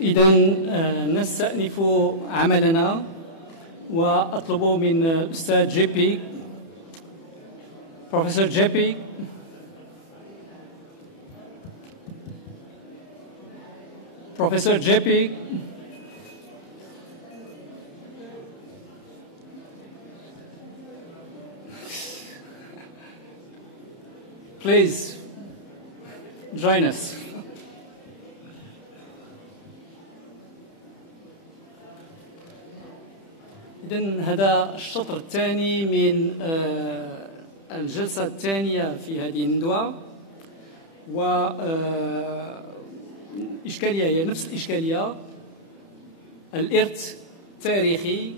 إذن نستأنف عملنا وأطلب من الأستاذ جيبي بروفيسور جيبي Professor Jeppie, please join us. إذن هذا الشطر الثاني من الجلسة الثانية في هذه الندوة، الإشكالية هي نفس الإشكالية، الإرث التاريخي،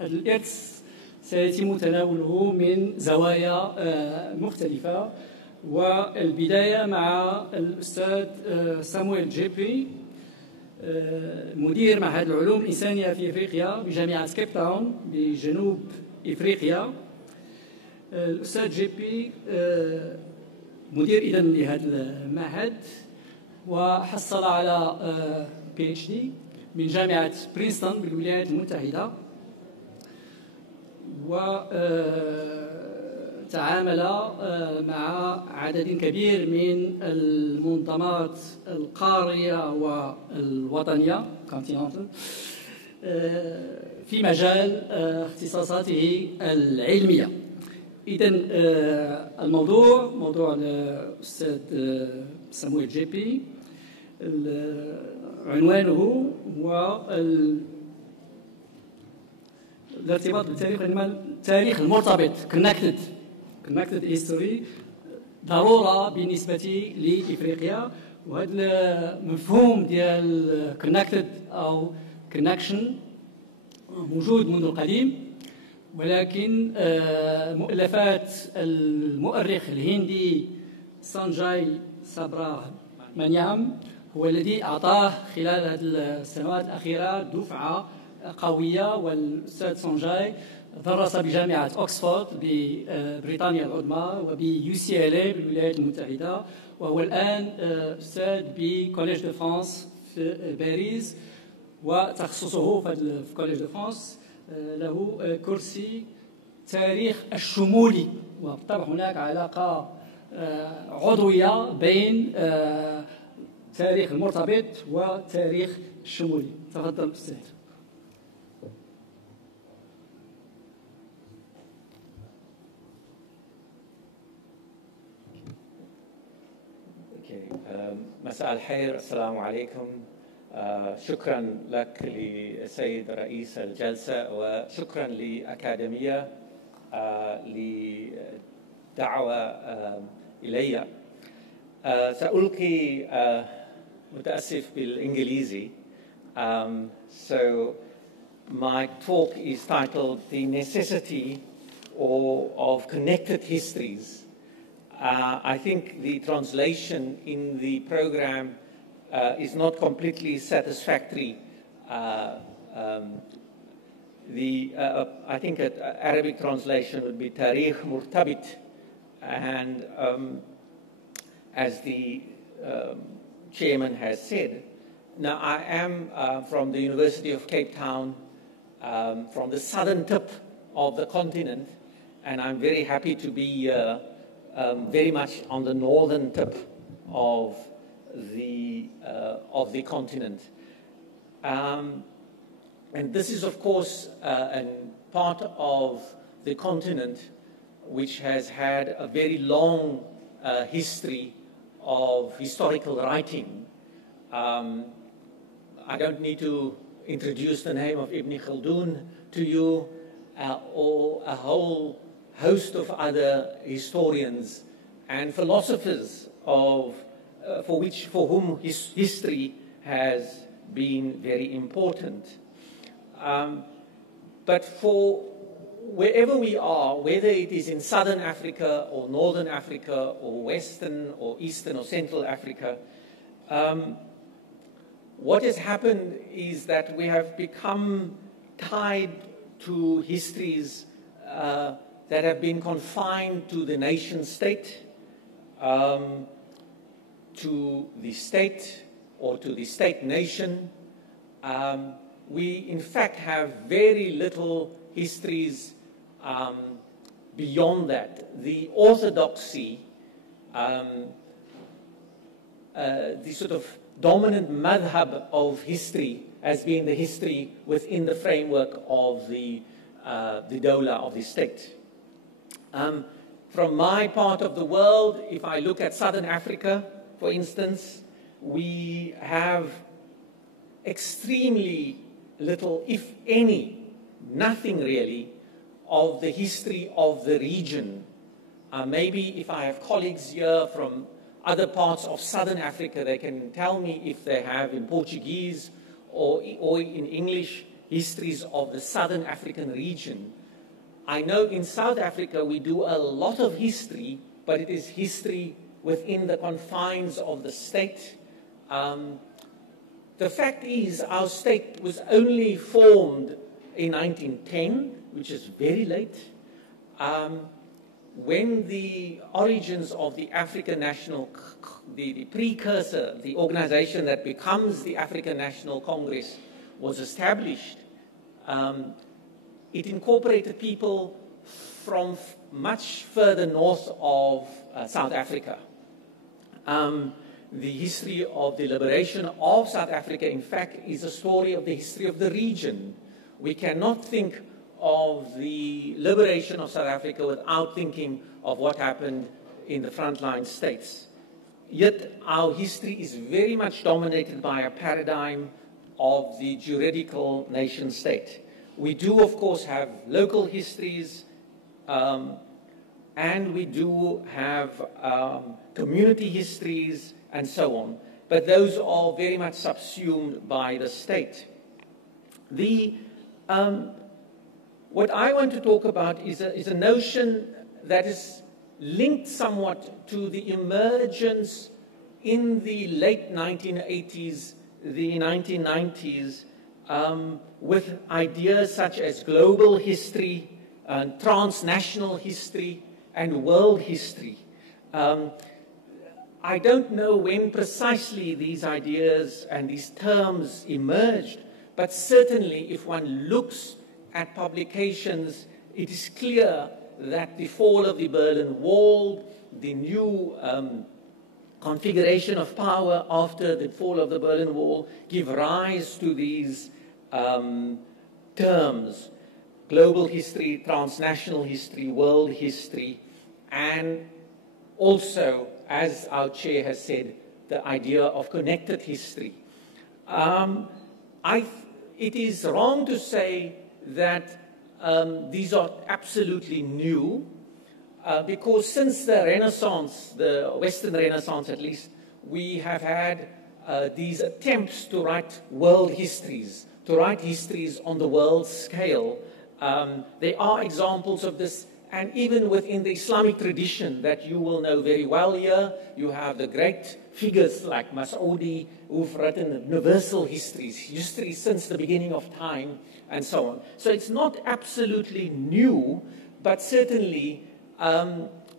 والإرث سيتم تناوله من زوايا مختلفة. والبداية مع الأستاذ سامويل جيبي، مدير معهد العلوم الإنسانية في إفريقيا بجامعة كيب تاون بجنوب إفريقيا. الأستاذ جيبي مدير إذن لهذا المعهد، وحصل على PhD من جامعة برينستون بالولايات المتحدة، وتعامل مع عدد كبير من المنظمات القارية والوطنية في مجال اختصاصاته العلمية. إذن موضوع الأستاذ سامويل جيبي عنوانه هو الارتباط بالتاريخ، التاريخ المرتبط connected history، ضرورة بالنسبة لإفريقيا. وهذا المفهوم ديال connected أو connection موجود منذ القديم، ولكن مؤلفات المؤرخ الهندي سانجاي سابرامانيام هو الذي أعطاه خلال هذه السنوات الأخيرة دفعة قوية. والأستاذ سانجاي درس بجامعة أكسفورد ببريطانيا العظمى وبUCLA بالولايات المتحدة، وهو الآن أستاذ بكوليج دو فرانس في باريس، وتخصصه في كوليج دو فرانس له كرسي تاريخ الشمولي. وبالطبع هناك علاقة عضوية بين تاريخ المرتبط وتاريخ الشمولي. تفضل أستاذ. مساء الخير، السلام عليكم. شكرا لك لسيد رئيس الجلسة، وشكرا لأكاديمية لدعوة إلي. سألقي متأسف بالإنجليزي. So my talk is titled "The Necessity of Connected Histories." I think the translation in the program is not completely satisfactory. I think an Arabic translation would be Tarikh Murtabit, and as the chairman has said, now I am from the University of Cape Town, from the southern tip of the continent, and I'm very happy to be very much on the northern tip of the continent. And this is, of course, a part of the continent which has had a very long history of historical writing. I don't need to introduce the name of Ibn Khaldun to you, or a whole host of other historians and philosophers for whom history has been very important. But for wherever we are, whether it is in Southern Africa or Northern Africa or Western or Eastern or Central Africa, what has happened is that we have become tied to histories that have been confined to the nation state, to the state, or to the state nation. We, in fact, have very little histories beyond that. The orthodoxy, the sort of dominant madhab of history has been the history within the framework of the Dawla, of the state. From my part of the world, if I look at Southern Africa, for instance, we have extremely little, if any, nothing really, of the history of the region. Maybe if I have colleagues here from other parts of Southern Africa, they can tell me if they have in Portuguese or in English histories of the Southern African region. I know in South Africa we do a lot of history, but it is history within the confines of the state. The fact is our state was only formed in 1910, which is very late, when the origins of the African National, the precursor, the organization that becomes the African National Congress was established. It incorporated people from much further north of South Africa. The history of the liberation of South Africa, in fact, is a story of the history of the region. We cannot think of the liberation of South Africa without thinking of what happened in the frontline states. Yet our history is very much dominated by a paradigm of the juridical nation state. We do, of course, have local histories, and we do have community histories and so on, but those are very much subsumed by the state. What I want to talk about is a notion that is linked somewhat to the emergence in the late 1980s, the 1990s, with ideas such as global history, transnational history, and world history. I don't know when precisely these ideas and these terms emerged, but certainly if one looks at publications, it is clear that the fall of the Berlin Wall, the new configuration of power after the fall of the Berlin Wall, give rise to these terms: global history, transnational history, world history, and also, as our chair has said, the idea of connected history. It is wrong to say that these are absolutely new, because since the Renaissance, the Western Renaissance at least, we have had these attempts to write world histories, to write histories on the world scale. There are examples of this, and even within the Islamic tradition that you will know very well here, you have the great figures like Mas'udi who've written universal histories, history since the beginning of time, and so on. So it's not absolutely new, but certainly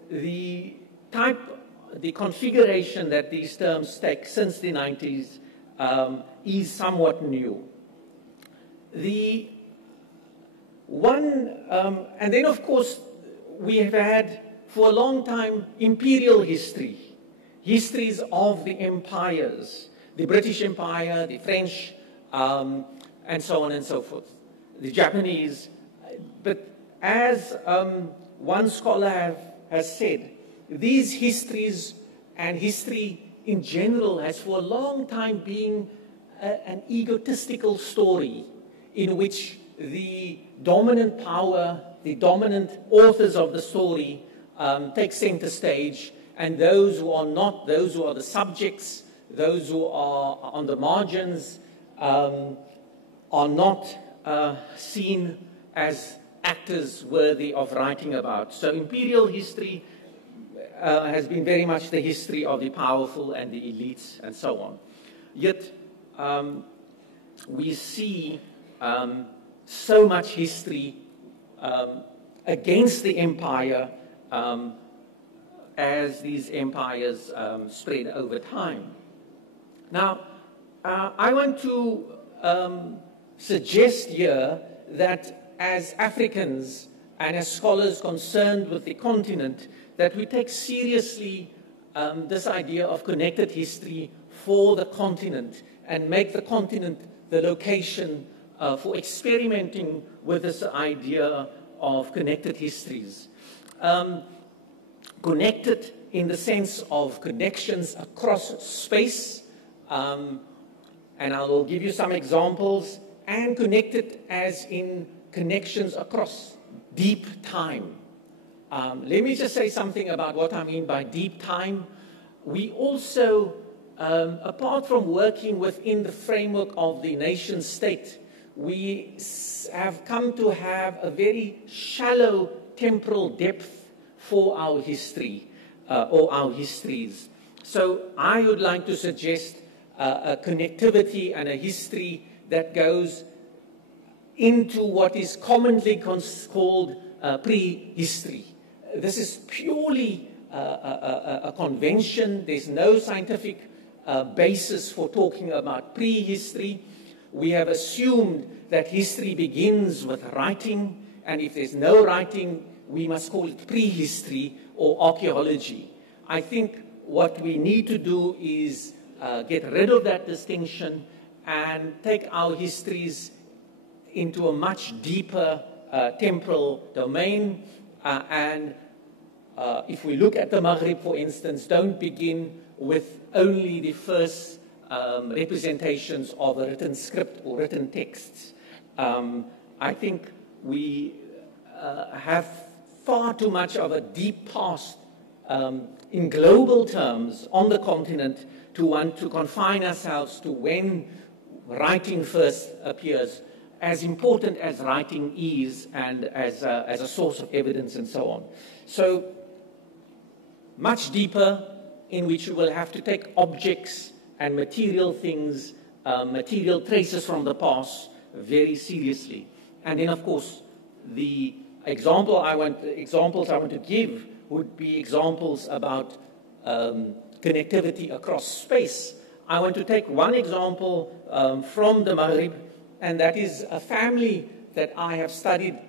the configuration that these terms take since the 90s is somewhat new. And then of course, we have had for a long time imperial history, histories of the empires, the British Empire, the French, and so on and so forth, the Japanese. But as one scholar has said, these histories and history in general has for a long time been an egotistical story in which the dominant power, the dominant authors of the story take center stage, and those who are not, those who are the subjects, those who are on the margins, are not seen as actors worthy of writing about. So imperial history has been very much the history of the powerful and the elites and so on. Yet we see so much history against the empire as these empires spread over time. Now, I want to suggest here that as Africans and as scholars concerned with the continent, that we take seriously this idea of connected history for the continent and make the continent the location for experimenting with this idea of connected histories. Connected in the sense of connections across space, and I will give you some examples, and connected as in connections across deep time. Let me just say something about what I mean by deep time. We also, apart from working within the framework of the nation state, we have come to have a very shallow temporal depth for our history, or our histories. So I would like to suggest a connectivity and a history that goes into what is commonly called prehistory. This is purely a convention. There's no scientific basis for talking about prehistory. We have assumed that history begins with writing, and if there's no writing, we must call it prehistory or archaeology. I think what we need to do is get rid of that distinction and take our histories into a much deeper temporal domain. And if we look at the Maghreb, for instance, don't begin with only the first representations of a written script or written texts. I think we have far too much of a deep past in global terms on the continent to want to confine ourselves to when writing first appears, as important as writing is and as a source of evidence and so on. So much deeper, in which we will have to take objects and material things, material traces from the past very seriously. And then, of course, the examples I want to give would be examples about connectivity across space. I want to take one example from the Maghreb, and that is a family that I have studied.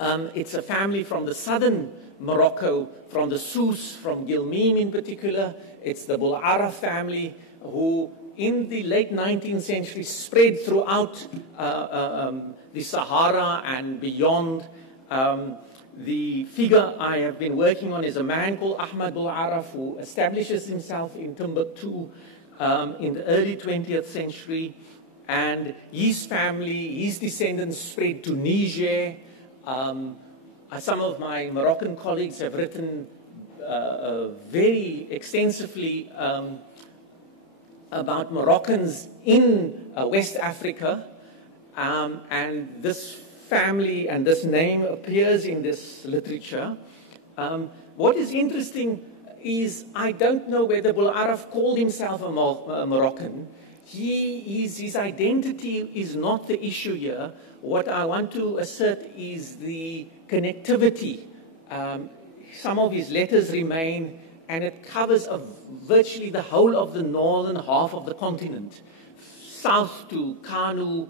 It's a family from the southern Morocco, from the Souss, from Gilmim in particular. It's the Bul'ara family, who in the late 19th century spread throughout the Sahara and beyond. The figure I have been working on is a man called Ahmad Bul'araf, who establishes himself in Timbuktu in the early 20th century. And his family, his descendants spread to Niger. Some of my Moroccan colleagues have written very extensively about Moroccans in West Africa. And this family and this name appears in this literature. What is interesting is I don't know whether Bul'araf called himself a Moroccan. His identity is not the issue here. What I want to assert is the connectivity. Some of his letters remain, and it covers virtually the whole of the northern half of the continent, south to Kanu,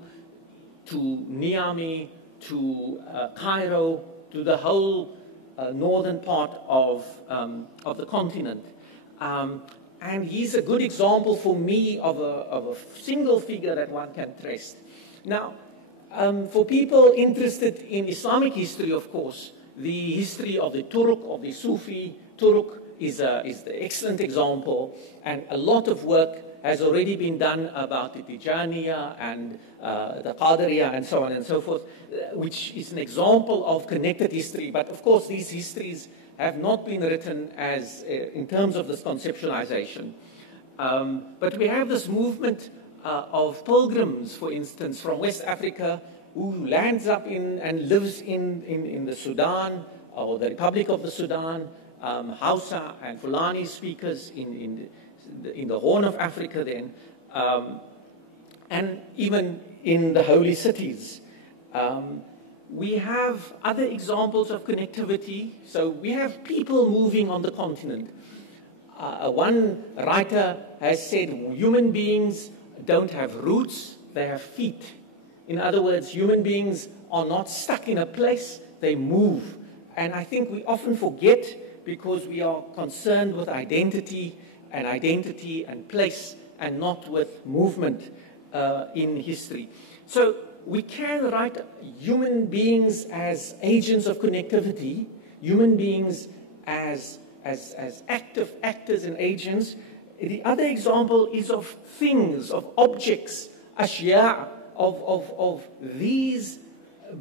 to Niamey, to Cairo, to the whole northern part of the continent. And he's a good example for me of a single figure that one can trace. Now, for people interested in Islamic history, of course, the history of the Turk, of the Sufi Turk, is the excellent example, and a lot of work has already been done about the Tijaniya and the Qadiriya and so on and so forth, which is an example of connected history. But of course, these histories have not been written as in terms of this conceptualization. But we have this movement of pilgrims, for instance, from West Africa, who lands up in and lives in the Sudan, or the Republic of the Sudan, Hausa and Fulani speakers in the Horn of Africa then, and even in the holy cities. We have other examples of connectivity. So we have people moving on the continent. One writer has said human beings don't have roots, they have feet. In other words, human beings are not stuck in a place, they move. And I think we often forget because we are concerned with identity and place and not with movement in history. So we can write human beings as agents of connectivity, human beings as active actors and agents. The other example is of things, of objects, ashya, of these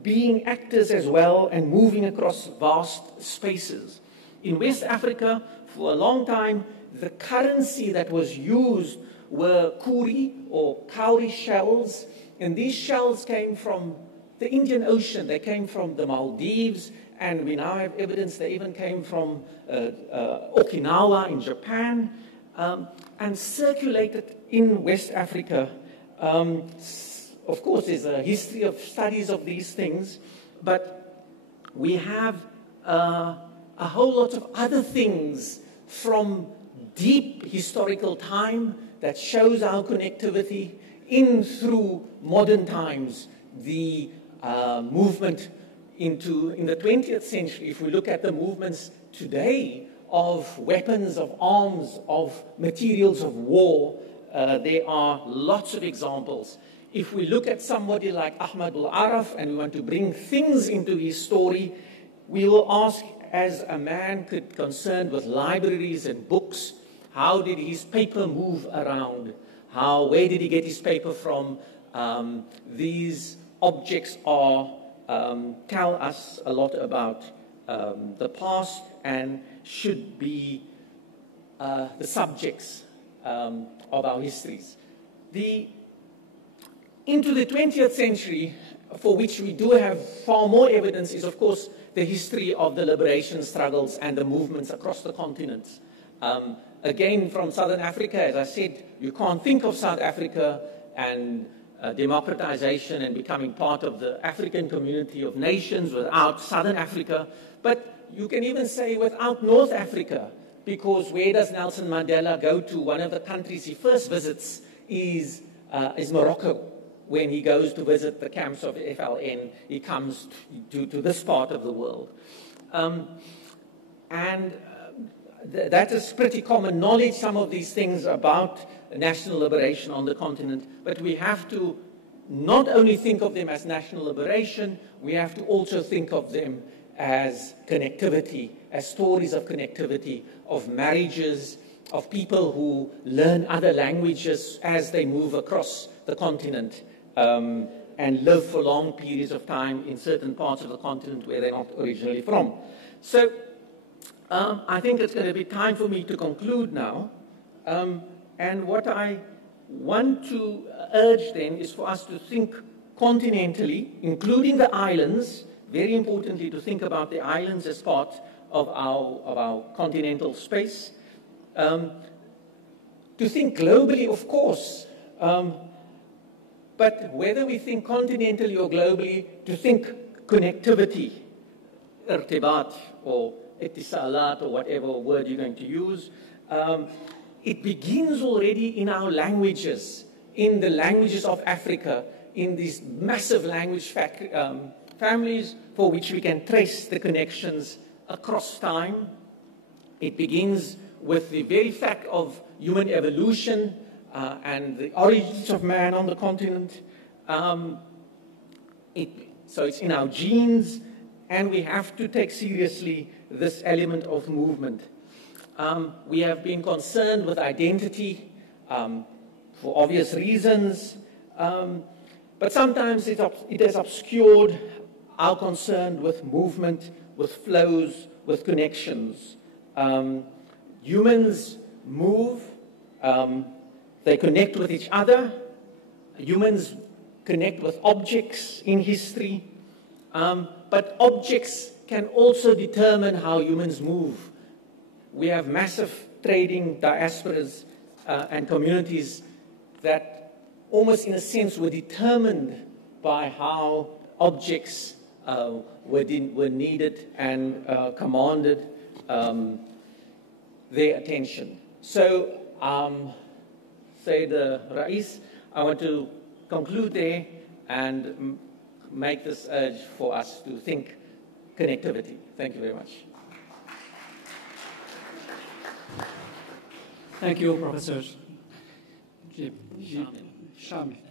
being actors as well and moving across vast spaces. In West Africa, for a long time, the currency that was used were kuri or cowrie shells, and these shells came from the Indian Ocean. They came from the Maldives, and we now have evidence they even came from Okinawa in Japan, and circulated in West Africa. Of course, there's a history of studies of these things, but we have a whole lot of other things from deep historical time that shows our connectivity in through modern times. The movement in the 20th century, if we look at the movements today of weapons, of arms, of materials of war, there are lots of examples. If we look at somebody like Ahmad al-Araf and we want to bring things into his story, we will ask, as a man concerned with libraries and books, how did his paper move around? Where did he get his paper from? These objects tell us a lot about the past and should be the subjects of our histories. Into the 20th century, for which we do have far more evidence, is of course the history of the liberation struggles and the movements across the continents. Again, from Southern Africa, as I said, you can't think of South Africa and democratization and becoming part of the African community of nations without Southern Africa. But you can even say without North Africa, because where does Nelson Mandela go to? One of the countries he first visits is Morocco. When he goes to visit the camps of FLN, he comes to this part of the world. That is pretty common knowledge, some of these things about national liberation on the continent. But we have to not only think of them as national liberation, we have to also think of them as connectivity, as stories of connectivity, of marriages, of people who learn other languages as they move across the continent. And live for long periods of time in certain parts of the continent where they're not originally from. So I think it's going to be time for me to conclude now. And what I want to urge then is for us to think continentally, including the islands, very importantly to think about the islands as part of our continental space. To think globally, of course, but whether we think continentally or globally, to think connectivity, irtibat or ittisalat or whatever word you're going to use, it begins already in our languages, in the languages of Africa, in these massive language families for which we can trace the connections across time. It begins with the very fact of human evolution, and the origins of man on the continent. So it's in our genes, and we have to take seriously this element of movement. We have been concerned with identity for obvious reasons, but sometimes it has obscured our concern with movement, with flows, with connections. Humans move. They connect with each other. Humans connect with objects in history. But objects can also determine how humans move. We have massive trading diasporas and communities that almost in a sense were determined by how objects were needed and commanded their attention. So, Sayyid Rais, I want to conclude there and make this urge for us to think connectivity. Thank you very much. Thank you, Professor Shamil.